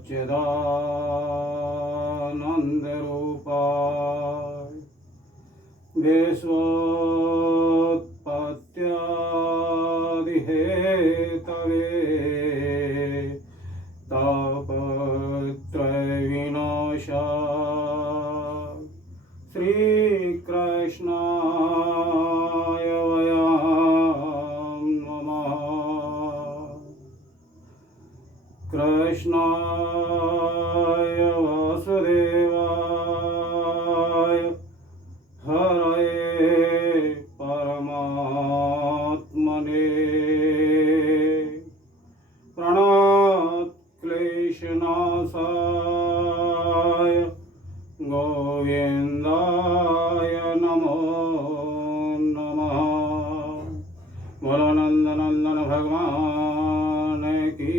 सच्चिदानन्दरूपाय विश्वोत्पत्त्यादिहेतवे तापत्रयविनाशाय श्रीकृष्णाय वयं नमः। कृष्णाय वासुदेवाय हरये परमात्मने प्रणतक्लेशनाशाय गोविन्दाय नमो नमः। बोलो नंदनंदन भगवान की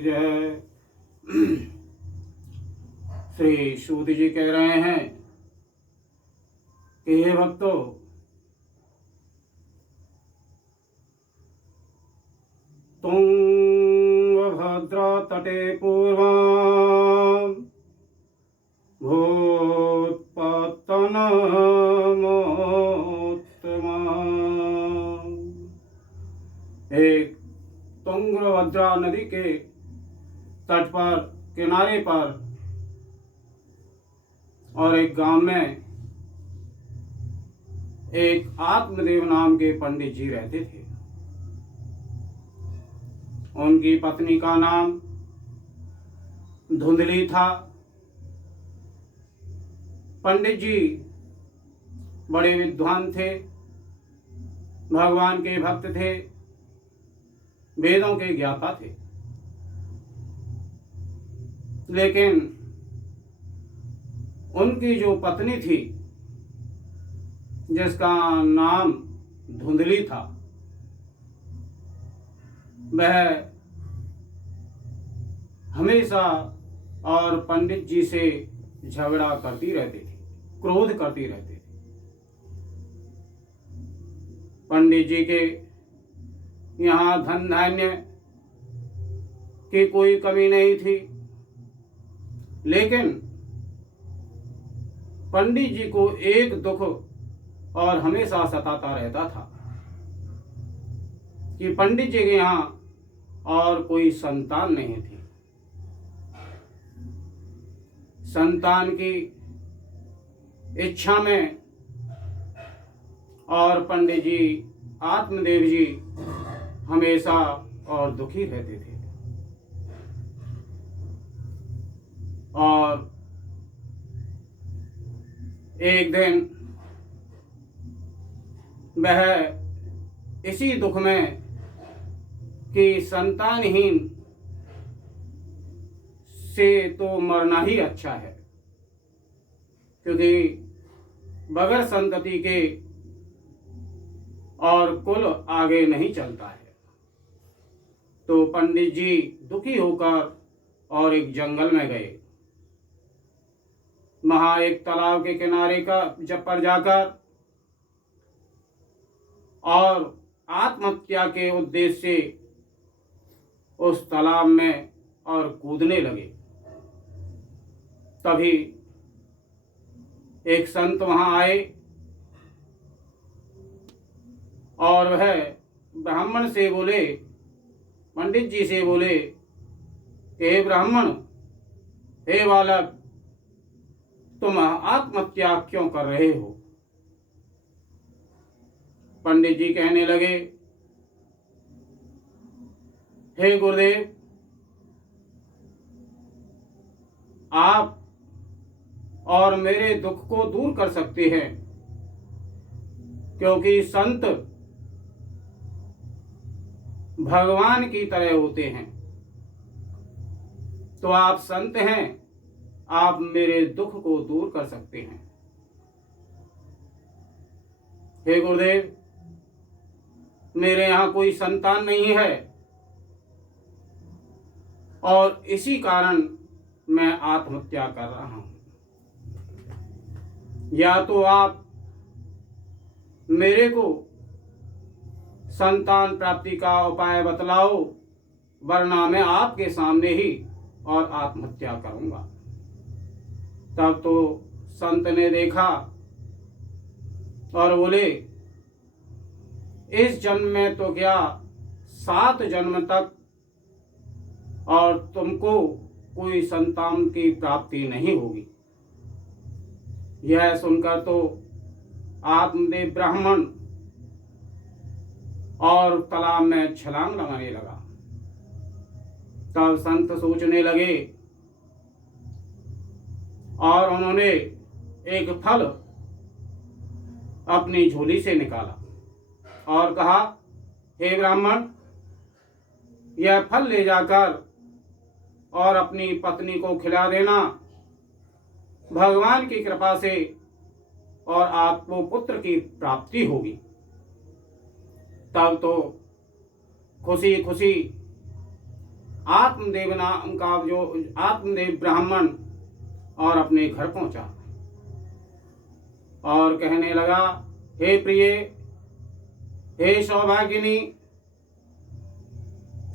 जय। श्री सूत जी कह रहे हैं कि हे भक्तों, तुंगभद्रा तटे पूर्वं भूत्पत्तनमोत्तमम्। एक तुंगभद्रा नदी के तट पर, किनारे पर और एक गांव में एक आत्मदेव नाम के पंडित जी रहते थे। उनकी पत्नी का नाम धुंधली था। पंडित जी बड़े विद्वान थे, भगवान के भक्त थे, वेदों के ज्ञाता थे। लेकिन उनकी जो पत्नी थी, जिसका नाम धुंधली था, वह हमेशा और पंडित जी से झगड़ा करती रहती थी, क्रोध करती रहती थी। पंडित जी के यहाँ धन धान्य की कोई कमी नहीं थी, लेकिन पंडित जी को एक दुख और हमेशा सताता रहता था कि पंडित जी के यहाँ और कोई संतान नहीं थी। संतान की इच्छा में और पंडित जी, आत्मदेव जी हमेशा और दुखी रहते थे। और एक दिन वह इसी दुख में कि संतानहीन से तो मरना ही अच्छा है, क्योंकि बगैर संतति के और कुल आगे नहीं चलता है। तो पंडित जी दुखी होकर और एक जंगल में गए। वहां एक तालाब के किनारे का जब पर जाकर और आत्महत्या के उद्देश्य से उस तालाब में और कूदने लगे। तभी एक संत वहां आए और वह ब्राह्मण से बोले, पंडित जी से बोले कि हे ब्राह्मण, हे बालक, तुम आत्महत्या क्यों कर रहे हो? पंडित जी कहने लगे, हे गुरुदेव, आप और मेरे दुख को दूर कर सकते हैं, क्योंकि संत भगवान की तरह होते हैं। तो आप संत हैं, आप मेरे दुख को दूर कर सकते हैं। हे गुरुदेव, मेरे यहाँ कोई संतान नहीं है और इसी कारण मैं आत्महत्या कर रहा हूं। या तो आप मेरे को संतान प्राप्ति का उपाय बतलाओ, वरना मैं आपके सामने ही और आत्महत्या करूंगा। तब तो संत ने देखा और बोले, इस जन्म में तो क्या 7 जन्म तक और तुमको कोई संतान की प्राप्ति नहीं होगी। यह सुनकर तो आत्मदेव ब्राह्मण और तालाब में छलांग लगाने लगा। तब संत सोचने लगे और उन्होंने एक फल अपनी झोली से निकाला और कहा, हे ब्राह्मण, यह फल ले जाकर और अपनी पत्नी को खिला देना। भगवान की कृपा से और आपको पुत्र की प्राप्ति होगी। तब तो खुशी खुशी आत्मदेव नाम का जो आत्मदेव ब्राह्मण और अपने घर पहुंचा और कहने लगा, हे प्रिय, हे सौभागिनी,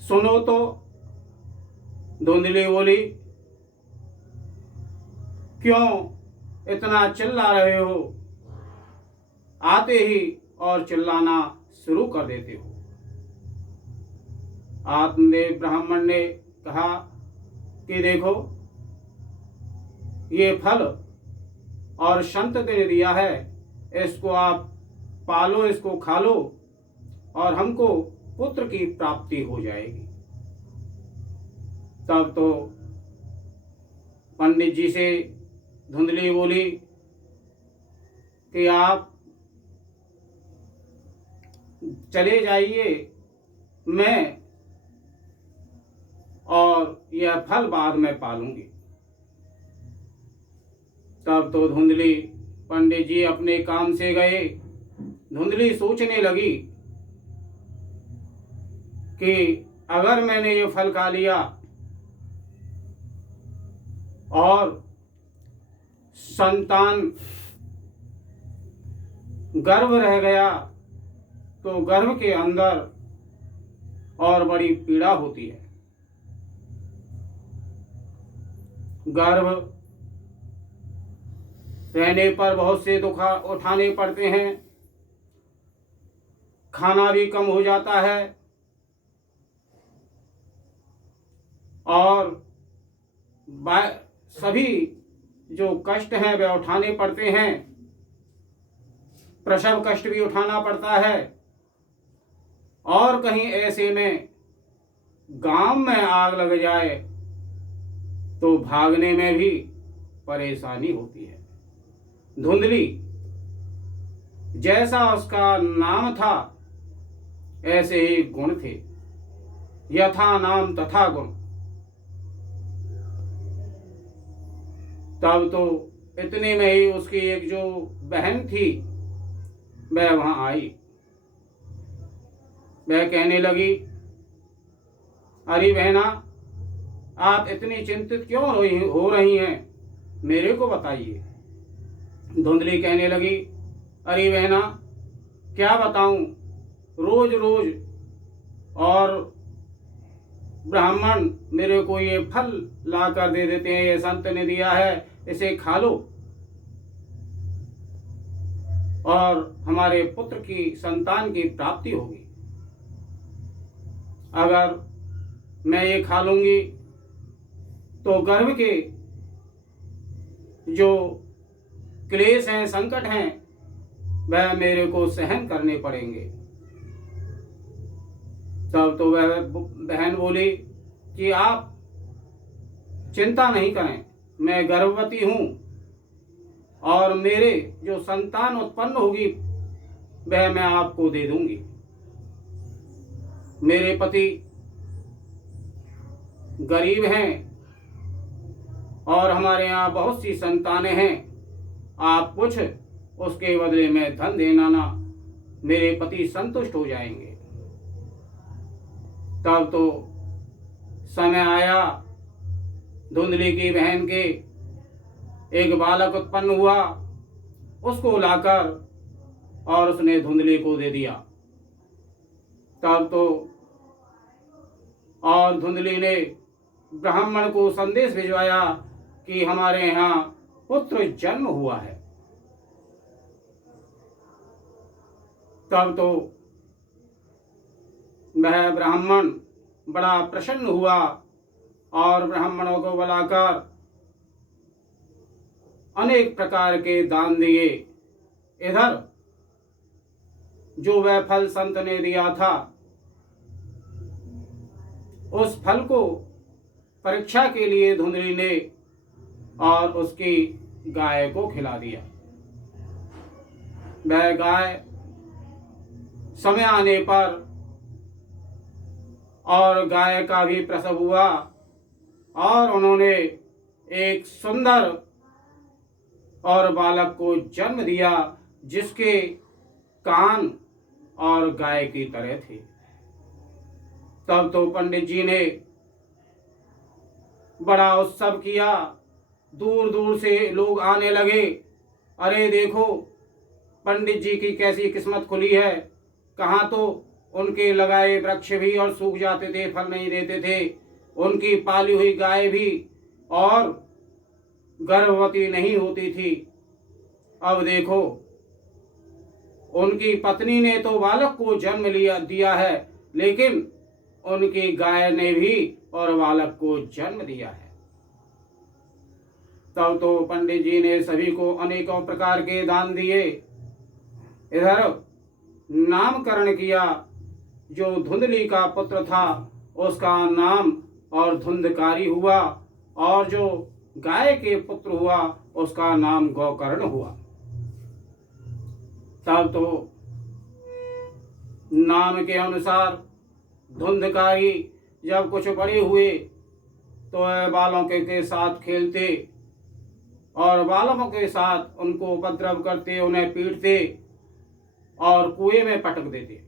सुनो तो। धुंधली बोली, क्यों इतना चिल्ला रहे हो? आते ही और चिल्लाना शुरू कर देते हो। आत्मदेव ब्राह्मण ने कहा कि देखो, ये फल और संत ने दिया है, इसको आप पालो, इसको खा लो और हमको पुत्र की प्राप्ति हो जाएगी। तब तो पंडित जी से धुंधली बोली कि आप चले जाइए, मैं और यह फल बाद में पालूंगी। तब तो धुंधली पंडित जी अपने काम से गए। धुंधली सोचने लगी कि अगर मैंने ये फल खा लिया और संतान गर्भ रह गया तो गर्भ के अंदर और बड़ी पीड़ा होती है। गर्भ रहने पर बहुत से दुख उठाने पड़ते हैं, खाना भी कम हो जाता है और सभी जो कष्ट हैं वे उठाने पड़ते हैं। प्रसव कष्ट भी उठाना पड़ता है और कहीं ऐसे में गांव में आग लग जाए तो भागने में भी परेशानी होती है। धुंधली जैसा उसका नाम था ऐसे ही गुण थे, यथा नाम तथा गुण। तब तो इतने में ही उसकी एक जो बहन थी वह वहां आई। वह कहने लगी, अरे बहना, आप इतनी चिंतित क्यों हो रही हैं, मेरे को बताइए। धुंधली कहने लगी, अरे बहना, क्या बताऊं, रोज रोज और ब्राह्मण मेरे को ये फल ला कर दे देते हैं, ये संत ने दिया है, इसे खा लो और हमारे पुत्र की संतान की प्राप्ति होगी। अगर मैं ये खा लूंगी तो गर्भ के जो क्लेश हैं, संकट हैं, वह मेरे को सहन करने पड़ेंगे। तब तो वह बहन बोली कि आप चिंता नहीं करें, मैं गर्भवती हूं और मेरे जो संतान उत्पन्न होगी वह मैं आपको दे दूंगी। मेरे पति गरीब हैं और हमारे यहाँ बहुत सी संतानें हैं, आप कुछ उसके बदले में धन देना ना, मेरे पति संतुष्ट हो जाएंगे। तब तो समय आया, धुंधली की बहन के एक बालक उत्पन्न हुआ, उसको लाकर और उसने धुंधली को दे दिया। तब तो और धुंधली ने ब्राह्मण को संदेश भिजवाया कि हमारे यहाँ पुत्र जन्म हुआ है। तब तो वह ब्राह्मण बड़ा प्रसन्न हुआ और ब्राह्मणों को बुलाकर अनेक प्रकार के दान दिए। इधर जो वह फल संत ने दिया था, उस फल को परीक्षा के लिए धुंधली ने और उसकी गाय को खिला दिया। वह गाय समय आने पर और गाय का भी प्रसव हुआ और उन्होंने एक सुंदर और बालक को जन्म दिया जिसके कान और गाय की तरह थे। तब तो पंडित जी ने बड़ा उत्सव किया। दूर दूर से लोग आने लगे। अरे देखो पंडित जी की कैसी किस्मत खुली है। कहाँ तो उनके लगाए वृक्ष भी और सूख जाते थे, फल नहीं देते थे। उनकी पाली हुई गाय भी और गर्भवती नहीं होती थी। अब देखो उनकी पत्नी ने तो बालक को जन्म दिया है, लेकिन उनकी गाय ने भी और बालक को जन्म दिया है। तब तो पंडित जी ने सभी को अनेकों प्रकार के दान दिए। इधर नामकरण किया। जो धुंधली का पुत्र था उसका नाम और धुंधकारी हुआ और जो गाय के पुत्र हुआ उसका नाम गौकर्ण हुआ। तब तो नाम के अनुसार धुंधकारी जब कुछ बड़े हुए तो वह बालों के साथ खेलते और बालों के साथ उनको उपद्रव करते, उन्हें पीटते और कुएं में पटक देते।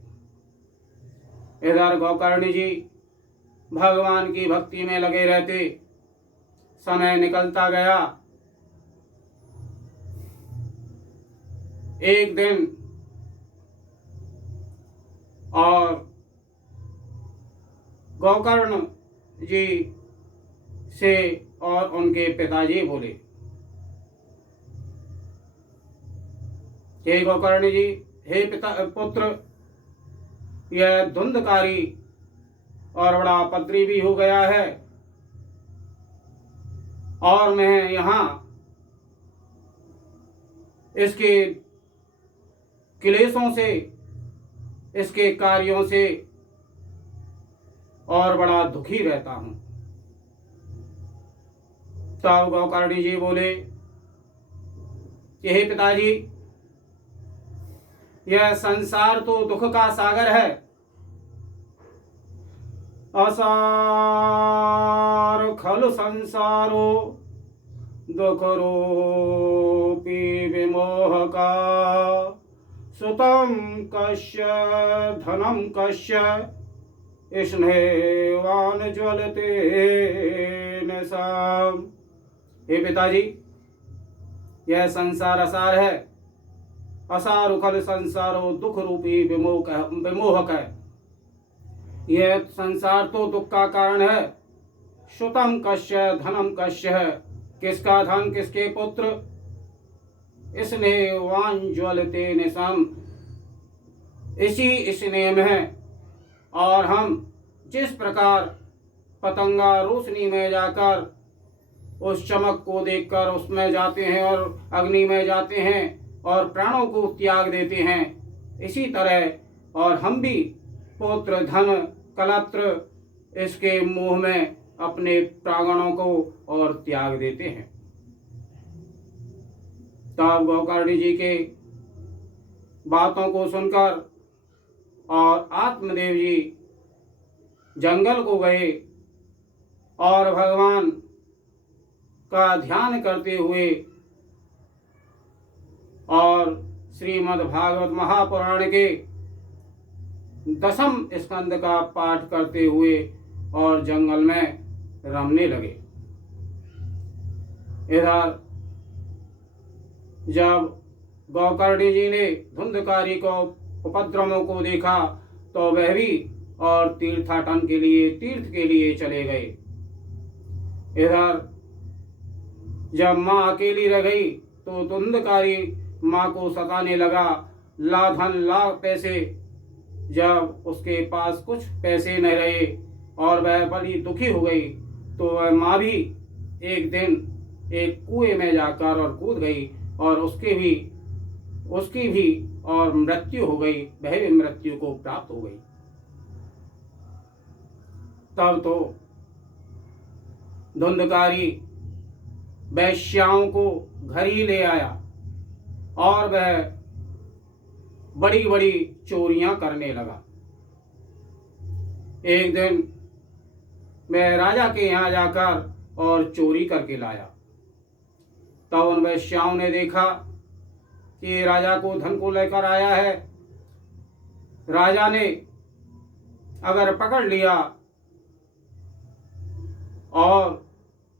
इधर गौकर्ण जी भगवान की भक्ति में लगे रहते। समय निकलता गया। एक दिन और गौकर्ण जी से और उनके पिताजी बोले, हे गौकर्ण जी, हे पुत्र, यह धुंधकारी और बड़ा पत्री भी हो गया है और मैं यहाँ इसके क्लेशों से, इसके कार्यों से और बड़ा दुखी रहता हूँ। तब गौकर्ण जी बोले कि हे पिताजी, यह संसार तो दुख का सागर है। असार खलु संसारो दुख रूपी विमोह का, सुतम कश्य धनम कश्य स्नेहवान ज्वलते न सम। हे पिताजी, यह संसार असार है। असार उखल संसारो दुख रूपी विमोहक है। यह संसार तो दुख का कारण है। श्रुतम कश्य धनम कश्य है। किसका धन, किसके पुत्र? स्नेहवान ज्वलते निशम, इसी स्नेह में है। और हम जिस प्रकार पतंगा रोशनी में जाकर उस चमक को देखकर उसमें जाते हैं और अग्नि में जाते हैं और प्राणों को त्याग देते हैं, इसी तरह और हम भी पुत्र धन कलत्र इसके मोह में अपने प्राणों को और त्याग देते हैं। तब गौकर्ण जी के बातों को सुनकर और आत्मदेव जी जंगल को गए और भगवान का ध्यान करते हुए और श्रीमद् भागवत महापुराण के 10वें स्कंद का पाठ करते हुए और जंगल में रमने लगे। इधर जब गौकर्ण जी ने धुंधकारी को उपद्रवों को देखा तो वह भी और तीर्थ के लिए चले गए। इधर जब माँ अकेली रह गई तो धुंधकारी माँ को सताने लगा, ला धन ला पैसे। जब उसके पास कुछ पैसे न रहे और वह बड़ी दुखी हो गई तो वह माँ भी एक दिन एक कुएं में जाकर और कूद गई और उसकी भी और मृत्यु हो गई, वह भी मृत्यु को प्राप्त हो गई। तब तो धुंधकारी वैश्याओं को घर ही ले आया और वह बड़ी बड़ी चोरियां करने लगा। एक दिन मैं राजा के यहाँ जाकर और चोरी करके लाया। तब उन वैश्याओं ने देखा कि राजा को धन को लेकर आया है। राजा ने अगर पकड़ लिया और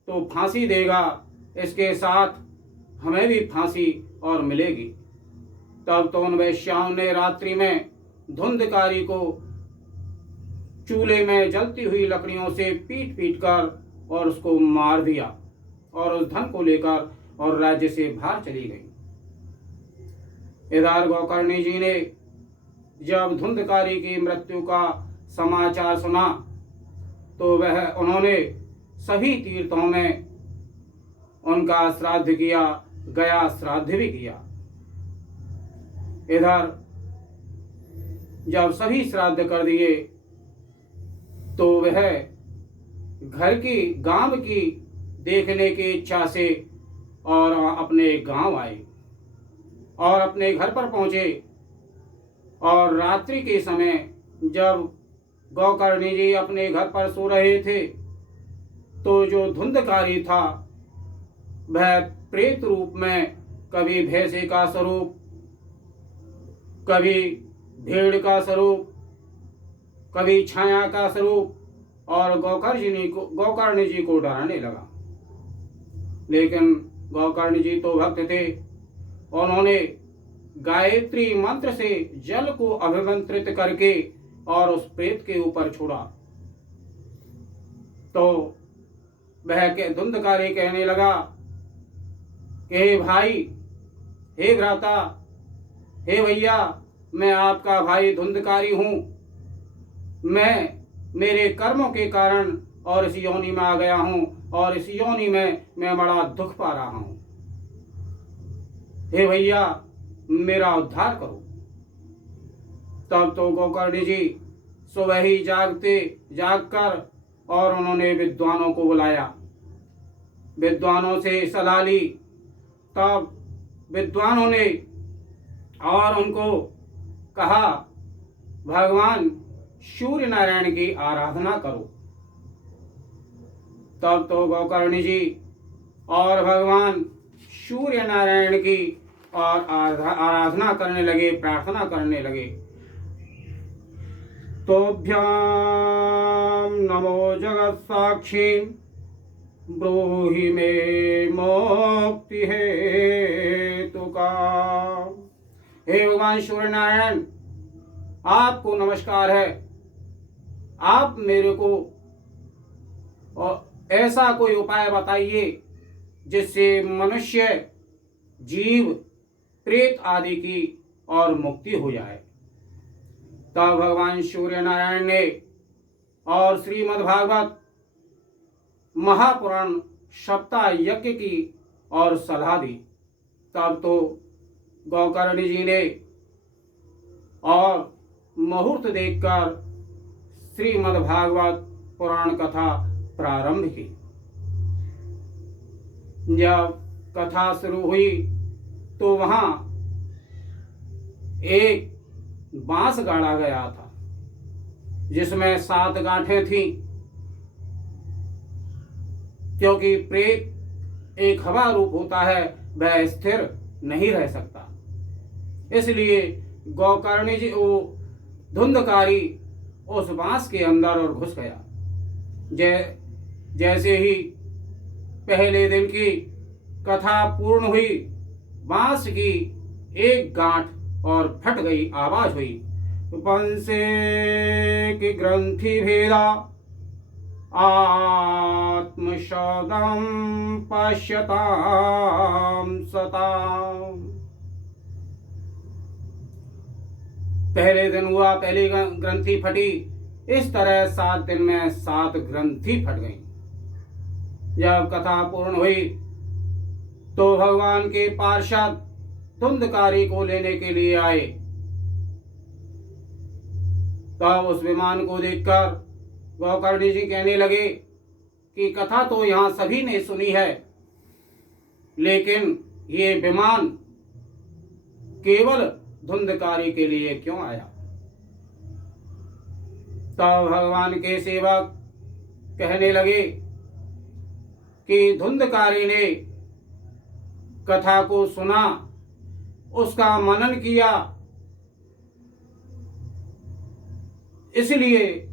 तो फांसी देगा, इसके साथ हमें भी फांसी और मिलेगी। तब तो उन वैश्याओं ने रात्रि में धुंधकारी को चूल्हे में जलती हुई लकड़ियों से पीट पीट कर और उसको मार दिया और उस धन को लेकर और राज्य से बाहर चली गई। इधर गौकर्णी जी ने जब धुंधकारी की मृत्यु का समाचार सुना तो उन्होंने सभी तीर्थों में उनका श्राद्ध किया, गया श्राद्ध भी किया। इधर जब सभी श्राद्ध कर दिए तो वह घर की गांव की देखने की इच्छा से और अपने गांव आए और अपने घर पर पहुंचे। और रात्रि के समय जब गौकर्णी जी अपने घर पर सो रहे थे तो जो धुंधकारी था वह प्रेत रूप में कभी भैंसे का स्वरूप, कभी भेड़ का स्वरूप, कभी छाया का स्वरूप और गौकर्ण जी को डराने लगा। लेकिन गौकर्ण जी तो भक्त थे, उन्होंने गायत्री मंत्र से जल को अभिमंत्रित करके और उस प्रेत के ऊपर छोड़ा। तो वह धुंधकारी कहने लगा कि हे भाई, हे भ्राता, हे भैया, मैं आपका भाई धुंधकारी हूँ। मैं मेरे कर्मों के कारण और इस योनि में आ गया हूँ और इस योनि में मैं बड़ा दुख पा रहा हूँ। हे भैया, मेरा उद्धार करो। तब तो गौकर्णी जी सुबह ही जागकर और उन्होंने विद्वानों को बुलाया, विद्वानों से सलाह ली। तब विद्वानों ने और उनको कहा, भगवान सूर्य नारायण की आराधना करो। तब तो गौकर्णी जी और भगवान सूर्य नारायण की और आराधना करने लगे, प्रार्थना करने लगे। तोभ्याम नमो जगत साक्षी ब्रूहि मे मुक्ति हेतु का। हे भगवान सूर्य नारायण, आपको नमस्कार है। आप मेरे को ऐसा कोई उपाय बताइए जिससे मनुष्य, जीव, प्रेत आदि की और मुक्ति हो जाए। तब भगवान सूर्य नारायण ने और श्रीमद्भागवत महापुराण सप्ताह यज्ञ की और सलाह दी। तब तो गौकर्णी जी ने और मुहूर्त देखकर श्रीमद्भागवत पुराण कथा प्रारंभ की। जब कथा शुरू हुई तो वहां एक बांस गाड़ा गया था जिसमें 7 गांठें थीं, क्योंकि प्रेत एक हवा रूप होता है, वह स्थिर नहीं रह सकता। इसलिए गौकर्णी जी धुंधकारी उस बांस के अंदर और घुस गया। जैसे ही पहले दिन की कथा पूर्ण हुई, बांस की एक गांठ और फट गई, आवाज हुई, पंसे की ग्रंथि भेदा आत्मशोदं पश्यतां सताम्। पहले दिन हुआ, पहली ग्रंथि फटी। इस तरह 7 दिन में 7 ग्रंथि फट गई। जब कथा पूर्ण हुई तो भगवान के पार्षद धुंधकारी को लेने के लिए आए। तब उस विमान को देखकर गोकर्ण जी कहने लगे कि कथा तो यहाँ सभी ने सुनी है, लेकिन ये विमान केवल धुंधकारी के लिए क्यों आया। तब भगवान के सेवक कहने लगे कि धुंधकारी ने कथा को सुना, उसका मनन किया, इसलिए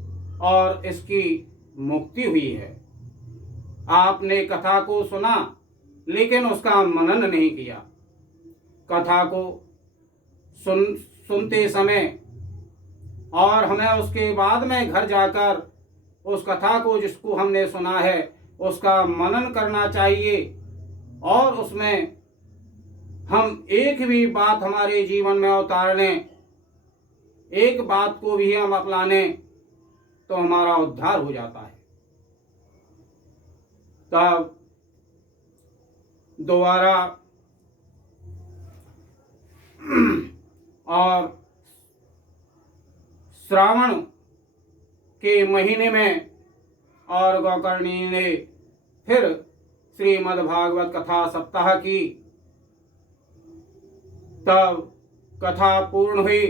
और इसकी मुक्ति हुई है। आपने कथा को सुना लेकिन उसका मनन नहीं किया। कथा को सुनते समय और हमें उसके बाद में घर जाकर उस कथा को जिसको हमने सुना है उसका मनन करना चाहिए, और उसमें हम एक भी बात हमारे जीवन में उतार लें, एक बात को भी हम अपना लें तो हमारा उद्धार हो जाता है। तब दोबारा और श्रावण के महीने में और गोकर्णी ने फिर श्रीमद् भागवत कथा सप्ताह की। तब कथा पूर्ण हुई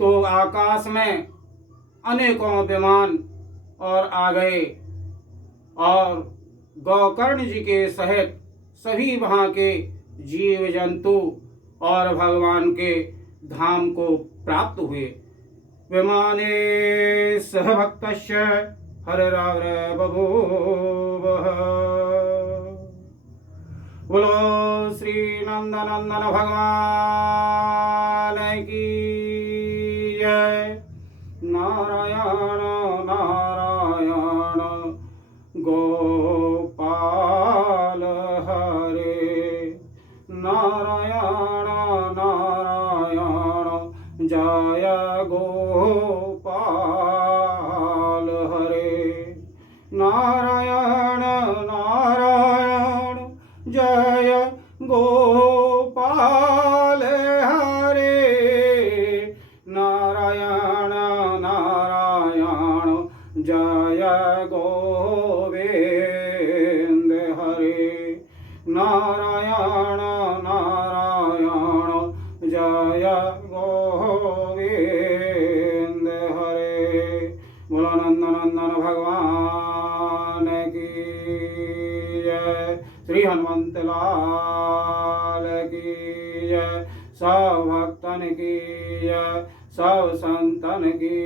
तो आकाश में अनेकों विमान और आ गए और गोकर्ण जी के सहित सभी वहाँ के जीव जंतु और भगवान के धाम को प्राप्त हुए। विमाने सह भक्तस्य हरिरावर बभूवः। बोलो श्री नंदनंदन भगवान की जय। नारायण नारायण गोपाल हरे, नारायण नारायण जय गोपाल हरे, नारायण नारायण जय गोपाल हरे, नारायण नारायण जय गोविंद हरे, नारायण नारायण जय गोविंद हरे। बोलो नंदनंदन भगवान की जय। श्री हनुमंत लाल की जय। सब भक्तन की जय, सब संतन की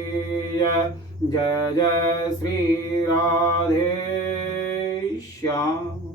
जय। जय जय श्री राधे श्याम।